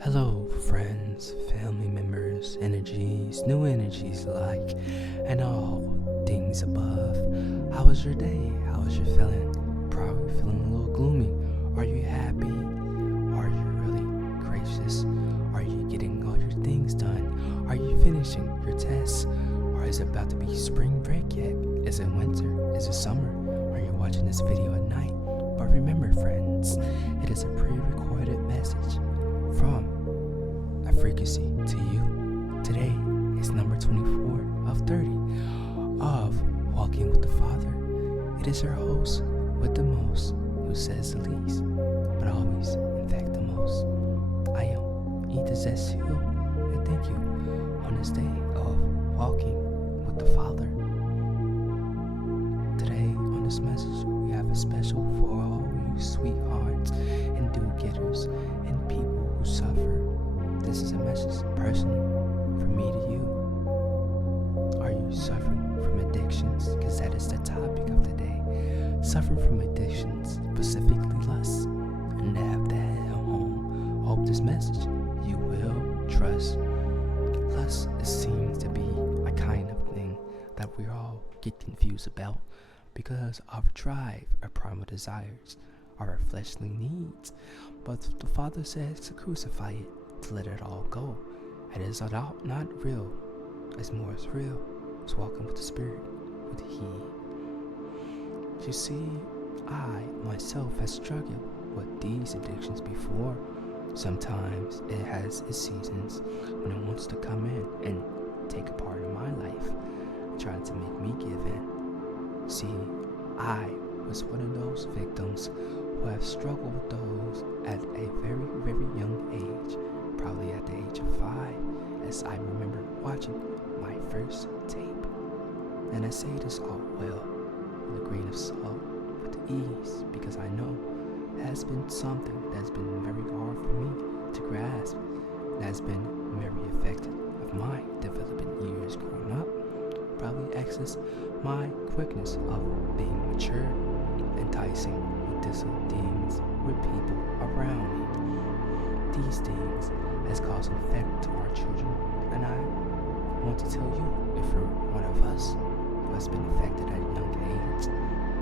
Hello, friends, family members, energies, new energies alike, and all things above. How was your day? How was your feeling? Probably feeling a little gloomy. Are you happy? Are you really gracious? Are you getting all your things done? Are you finishing your tests? Or is it about to be spring break yet? Is it winter? Is it summer? Are you watching this video at night? But remember, friends, it is a pre-recorded message from a frequency to you. Today is number 24 of 30 of Walking with the Father. It is your host with the most, who says the least, but always, in fact, the most. I am Aether Zexul, and thank you on this day of Walking with the Father. Today on this message, we have a special for all you sweethearts and do-getters and people who suffer. This is a message personally from me to you. Are you suffering from addictions? Because that is the topic of the day. Suffering from addictions, specifically lust, and to have that at home. I hope this message you will trust. Lust seems to be a kind of thing that we all get confused about because our drive, our primal desires, our fleshly needs. But the Father says to crucify it, to let it all go. It is not real. It's more as real. It's walking with the Spirit, with He. You see, I myself have struggled with these addictions before. Sometimes it has its seasons when it wants to come in and take a part of my life, trying to make me give in. See, I was one of those victims who have struggled with those at a very, very young age, probably at the age of 5, as I remember watching my first tape. And I say this all well, with a grain of salt, with ease, because I know it has been something that's been very hard for me to grasp, and has been very effective of my development years growing up. Probably access my quickness of being mature, enticing with different things with people around me. These things has caused an effect to our children, and I want to tell you, if you're one of us who has been affected at a young age,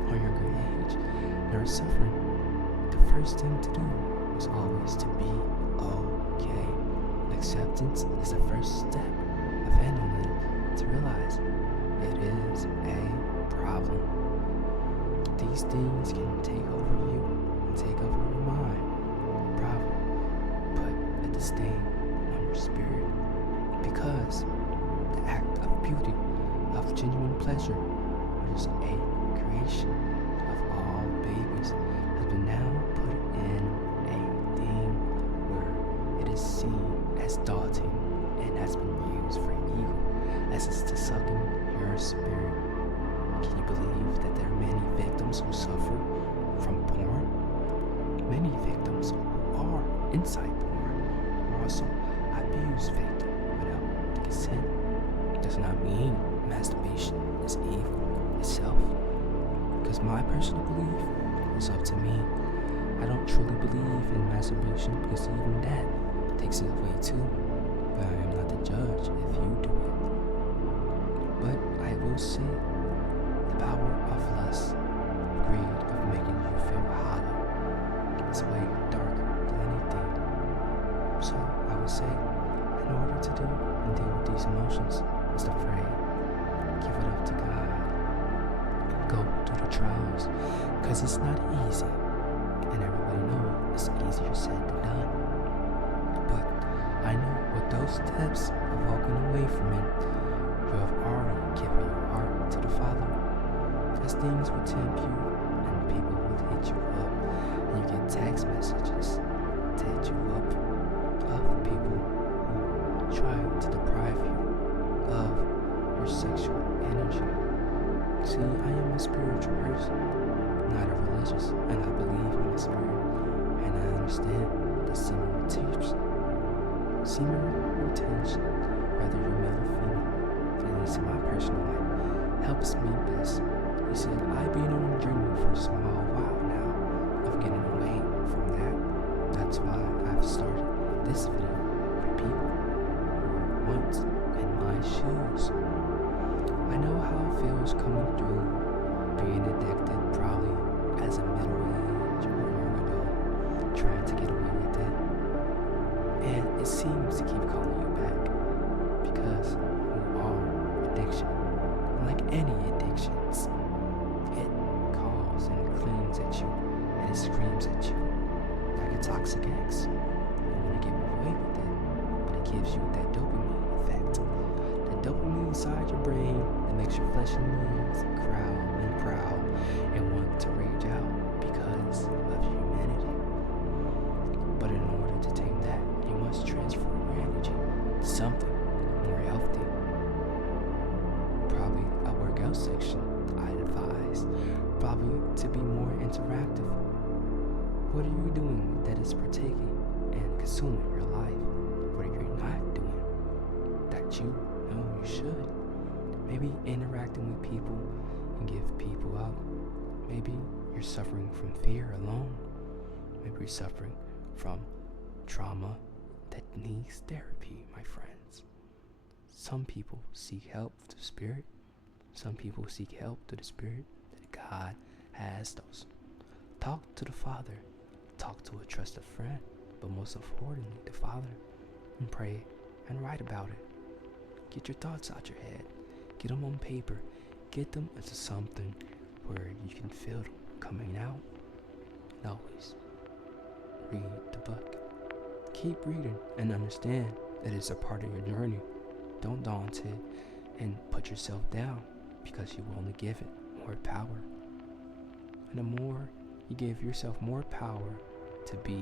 or younger age, and are suffering, the first thing to do is always to be okay. Acceptance is the first step of handling it, to realize it is a problem. These things can take over you and take over your mind. Probably put a disdain on your spirit, because the act of beauty, of genuine pleasure, which is a creation of all babies, has been now put in a thing where it is seen as daunting and has been used for evil, as it's to suck in your spirit. Can you believe that there are many victims who suffer from porn? Many victims who are inside porn are also abused victim without the consent. It does not mean masturbation is evil itself, because my personal belief is up to me. I don't truly believe in masturbation, because even that takes it away too. But I am not the judge if you do it. But I will say, the power of lust, greed, of making you feel hollow, is way darker than anything. So I would say, in order to do and deal with these emotions, is to pray, give it up to God, go through the trials, because it's not easy, and everybody knows it's easier said than done. But I know with those steps of walking away from it, you have already given your heart to the Father, as things will tempt you and people will hit you up, and you get text messages to hit you up of people who try to deprive you of your sexual energy. See, I am a spiritual person, not a religious, and I believe in the spirit, and I understand the semen retention. Semen retention, whether you're male or female, at least in my personal life, helps me best. You see, I've been on a journey for a small while now of getting away from that. That's why I've started this video for people who are once in my shoes. I know how it feels coming through being addicted, probably as a middle-aged or young adult, trying to get away with it. And it seems to keep calling you back because we are addiction. Like any addictions, it calls and it clings at you and it screams at you like a toxic ex. You want to get away with it, but it gives you that dopamine effect. The dopamine inside your brain that makes your flesh and nerves growl and prowl and want to rage out because of your humanity. But in order to tame that, you must transfer your energy to something more healthy. Probably a workout section, I advise. Probably to be more interactive. What are you doing that is partaking and consuming your life? What are you not doing that you know you should? Maybe interacting with people and give people up. Maybe you're suffering from fear alone. Maybe you're suffering from trauma that needs therapy, my friends. Some people seek help through spirit. Some people seek help through the spirit that God has those. Talk to the Father. Talk to a trusted friend. But most importantly, the Father. And pray and write about it. Get your thoughts out your head. Get them on paper. Get them into something where you can feel them coming out. And always read the book. Keep reading and understand that it's a part of your journey. Don't daunt it and put yourself down because you will only give it more power. And the more you give yourself more power to be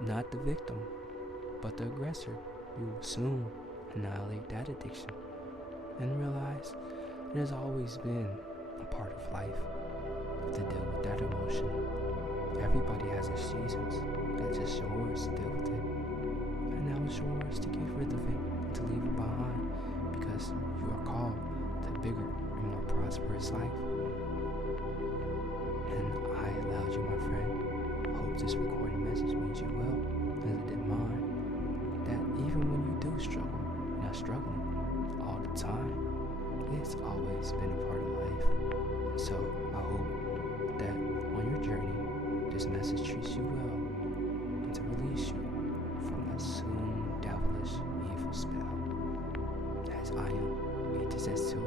not the victim, but the aggressor, you will soon annihilate that addiction and realize it has always been a part of life to deal with that emotion. Everybody has their seasons. It's just yours to deal with it. And now it's yours to get rid of it and to leave it behind because you are called to a bigger and more prosperous life. And I allowed you, my friend. Hope this recorded message means you well, as it did mine. That even when you do struggle, you're not struggling all the time. It's always been a part of life. So I hope that on your journey, this message treats you well and to release you from that soon devilish evil spell. As I am Aether Zexul,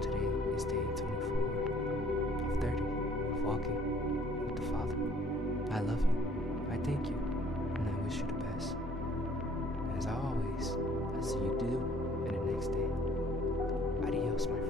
today is day 24 of 30 of walking with the Father. I love you, I thank you, and I wish you the best. As always, I see you do in the next day. Adios, my friend.